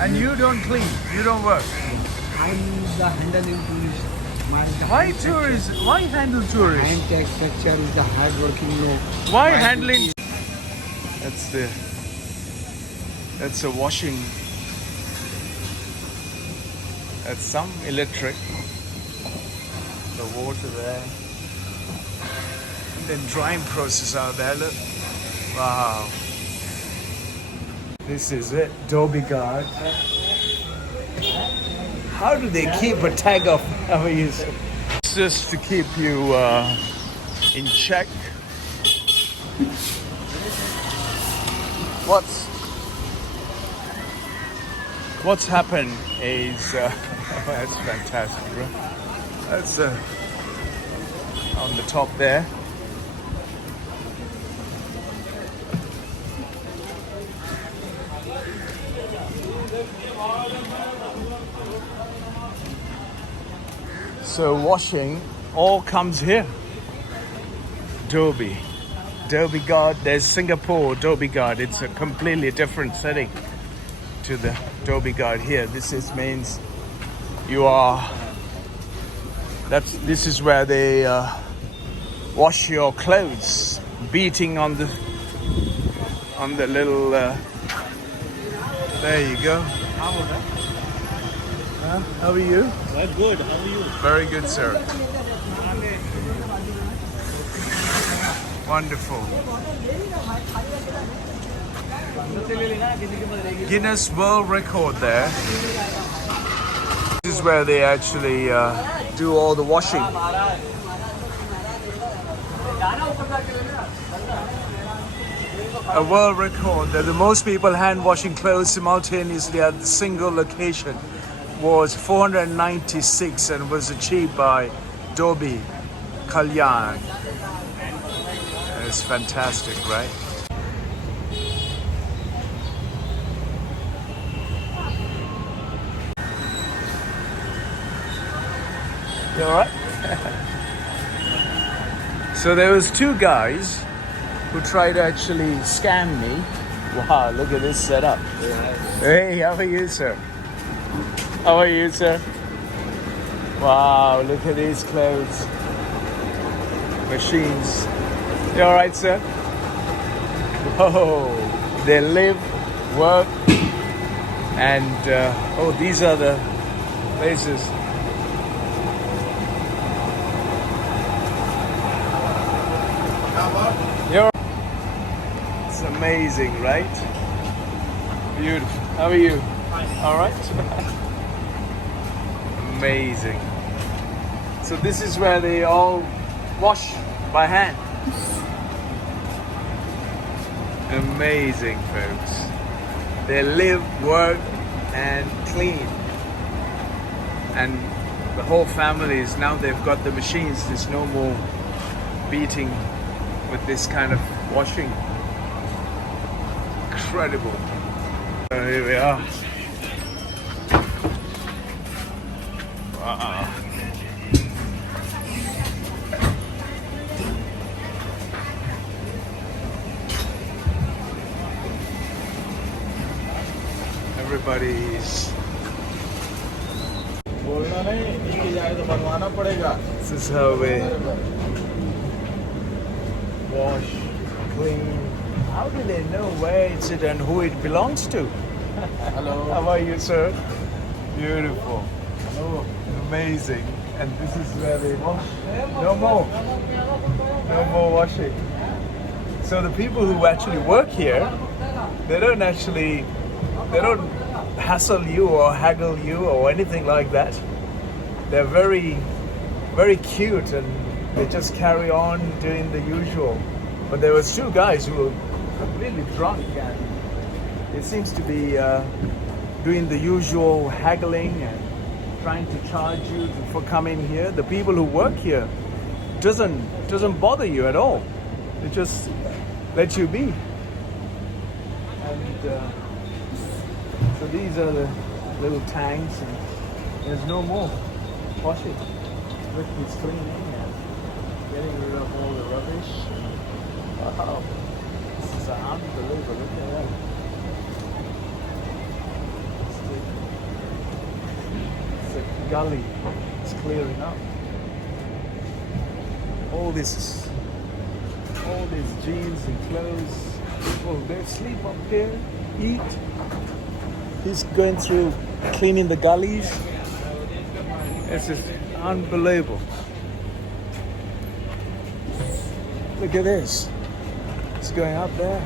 And you don't clean, you don't work. I'm the handling tourist. Why tourists? Why handle tourists? Hand tech structure is the hard working no. Why handling? That's a washing. That's some electric. The water there. And then drying process out there, look. Wow. This is it, Dhobi Ghat. How do they keep a tag of our use? It's just to keep you in check. What's happened is that's fantastic, right? That's on the top there. So washing all comes here. Dhobi Ghat. There's Singapore Dhobi Ghat. It's a completely different setting to the Dhobi Ghat here. This means you are. This is where they wash your clothes, beating on the little. There you go. How are you? Very good. How are you? Very good, sir. Wonderful. Guinness World Record there. This is where they actually do all the washing. A world record that the most people hand washing clothes simultaneously at a single location was 496 and was achieved by Dhobi Kalyan. It's fantastic, right? You all right? So there was two guys who tried to actually scam me. Wow, look at this setup. Hey, how are you, sir? How are you, sir? Wow, look at these clothes. Machines. You all right, sir? Whoa, they live, work, and these are the places. It's amazing, right? Beautiful. How are you? All right. Amazing. So this is where they all wash by hand. Amazing, folks. They live, work, and clean. And the whole family is now they've got the machines. There's no more beating with this kind of washing. Incredible. So here we are. Wow. Everybody's. This is how we wash, clean. How do they know where it's it and who it belongs to? Hello. How are you, sir? Beautiful. Hello. Amazing. And this is where they wash. No more. No more washing. So the people who actually work here, they don't hassle you or haggle you or anything like that. They're very, very cute and they just carry on doing the usual. But there was two guys who were completely drunk and it seems to be doing the usual haggling and trying to charge you for coming here. The people who work here doesn't bother you at all. They just let you be. And so these are the little tanks and there's no more washing. Look, it's cleaning and getting rid of all the rubbish. Wow, this is unbelievable. Look at that. gully. It's clearing up. All these jeans and clothes. People, they sleep up here, eat. He's going through cleaning the gullies. It's just unbelievable. Look at this. It's going up there.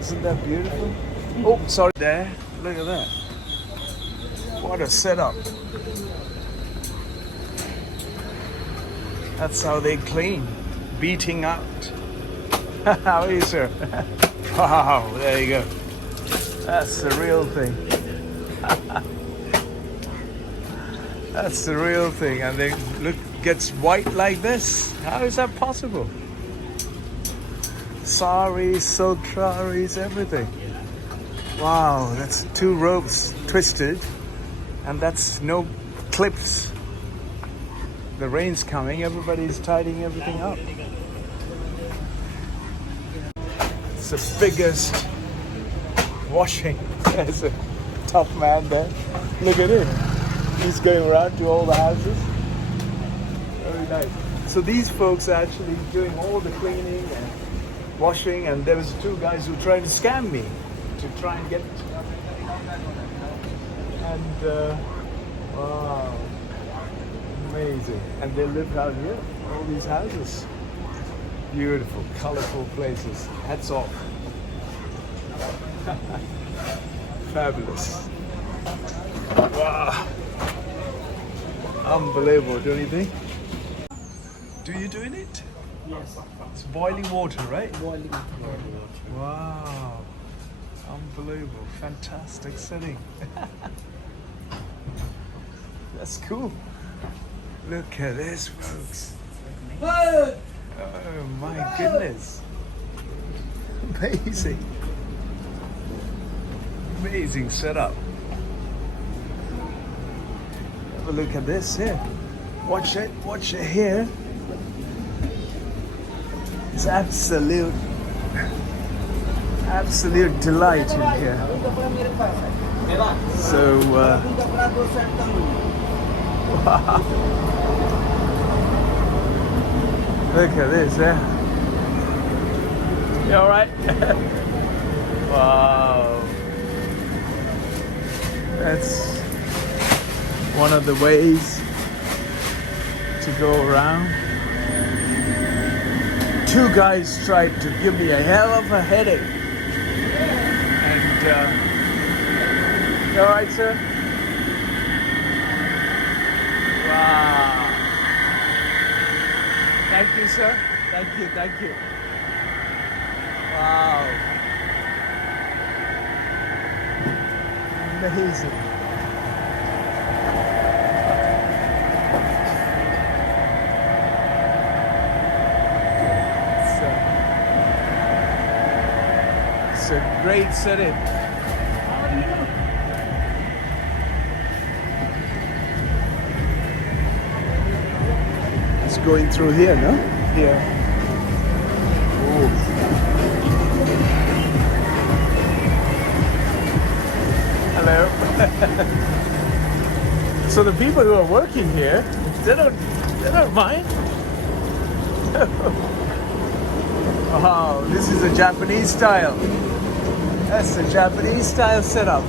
Isn't that beautiful? Oh, sorry. There. Look at that. What a setup. That's how they clean. Beating out. How are you, sir? Wow, there you go. That's the real thing. That's the real thing. And they look, gets white like this. How is that possible? Saris, silk saris, everything. Wow, that's 2 ropes twisted, and that's no clips. The rain's coming, everybody's tidying everything up. It's the biggest washing. There's a tough man there. Look at him. He's going around to all the houses. Very nice. So these folks are actually doing all the cleaning and washing, and there was 2 guys who were trying to scam me to try and get. And wow, amazing! And they live out here, all these houses, beautiful, colorful places. Hats off, fabulous! Wow, unbelievable! Don't you think? Do you doing it? Yes. It's boiling water, right? Boiling. Wow. Unbelievable. Fantastic setting. That's cool. Look at this, folks. Oh my goodness. Amazing. Amazing setup. Have a look at this here. Watch it here. It's absolute delight in here. So, wow. Look at this, yeah. You all right? Wow. That's one of the ways to go around. 2 guys tried to give me a hell of a headache. And, you all right, sir? Wow. Thank you, sir. Thank you. Wow. Amazing. It's a great setting. It's going through here, no? Here. Oh. Hello. So the people who are working here, they don't mind. Wow, this is a Japanese style. That's a Japanese style setup.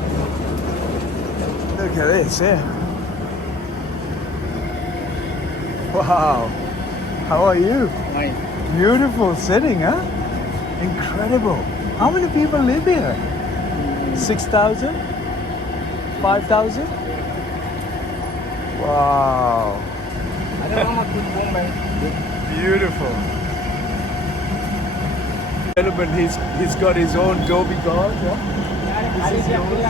Look at this, yeah. Wow. How are you? Fine. Beautiful setting, huh? Incredible. How many people live here? 6,000? 5,000? Wow. Beautiful. Gentleman, he's got his own Dhobi Ghat. Yeah? This is yours.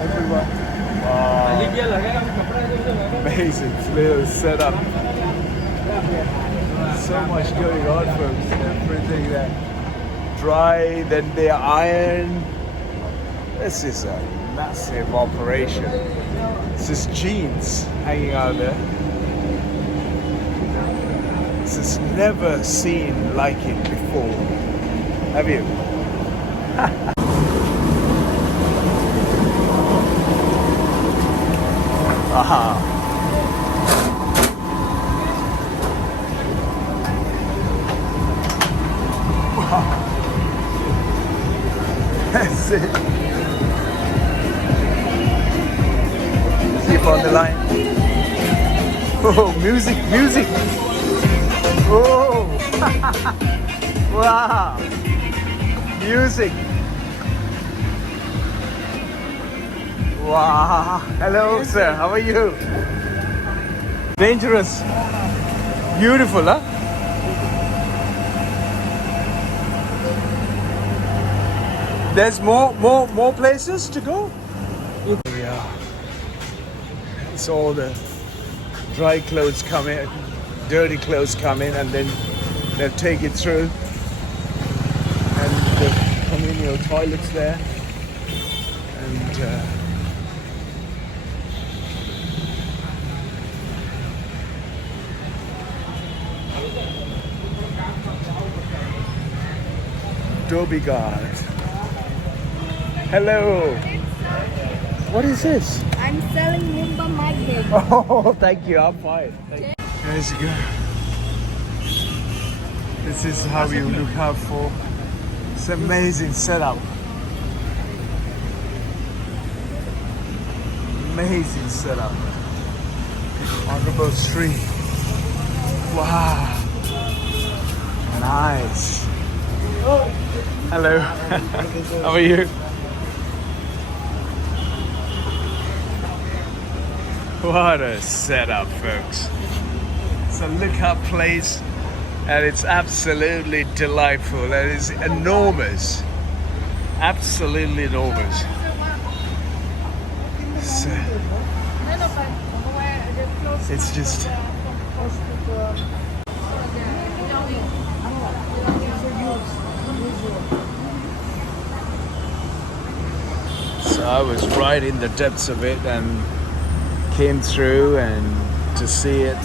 Everyone. Wow. Amazing little setup. So much going on, folks. Everything there. Dry, then they iron. This is a massive operation. This is jeans hanging out there. This is never seen like it before. Have you? See? Keep on the line. Oh, music, music. Oh, wow. Music. Wow. Hello, sir. How are you? Dangerous. Beautiful, huh? There's more places to go? Yeah. It's all the dry clothes come in, dirty clothes come in, and then they'll take it through. And the communal toilets there. And Dhobi Ghat. Hello. What is this? I'm selling Mumbai magnet. Oh, thank you. I'm fine. There's you go. This is how you look out for. It's an amazing setup. Amazing setup. Honorable Street. Wow. Nice. Hello. How are you? What a setup, folks. It's a lookout place and it's absolutely delightful. It is enormous. Absolutely enormous. So, it's just so I was right in the depths of it and came through and to see it.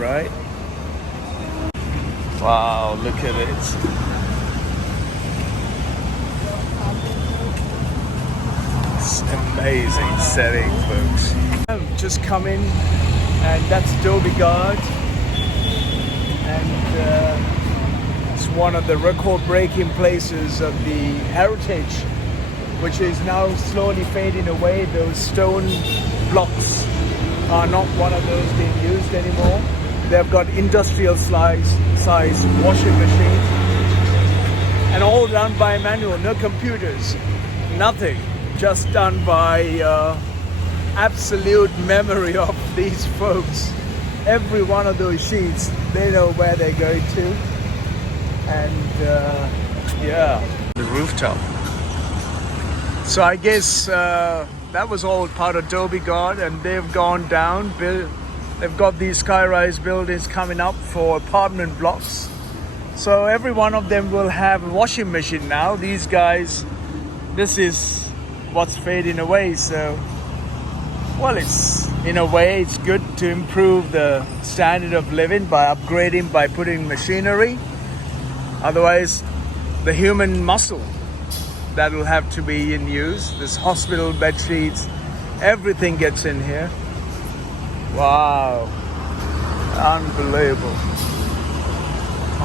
Right? Wow, look at it. It's amazing setting, folks. I've just come in and that's Dhobi Ghat. And it's one of the record-breaking places of the heritage, which is now slowly fading away. Those stone blocks are not one of those being used anymore. They've got industrial size washing machines and all done by manual, no computers, nothing, just done by absolute memory of these folks. Every one of those sheets, they know where they're going to. And yeah, the rooftop. So I guess that was all part of Dhobi Ghat, and they've gone down. They've got these sky-rise buildings coming up for apartment blocks. So every one of them will have a washing machine now. These guys, this is what's fading away. So, well, it's in a way, it's good to improve the standard of living by upgrading, by putting machinery. Otherwise, the human muscle that will have to be in use. This hospital bed sheets, everything gets in here. Wow, unbelievable.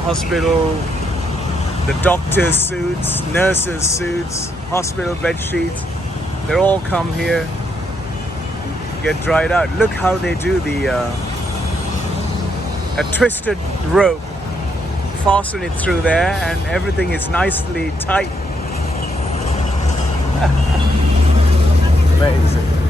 Hospital, the doctor's suits, nurses' suits, hospital bed sheets, they all come here, get dried out. Look how they do a twisted rope, fasten it through there, and everything is nicely tight. Amazing.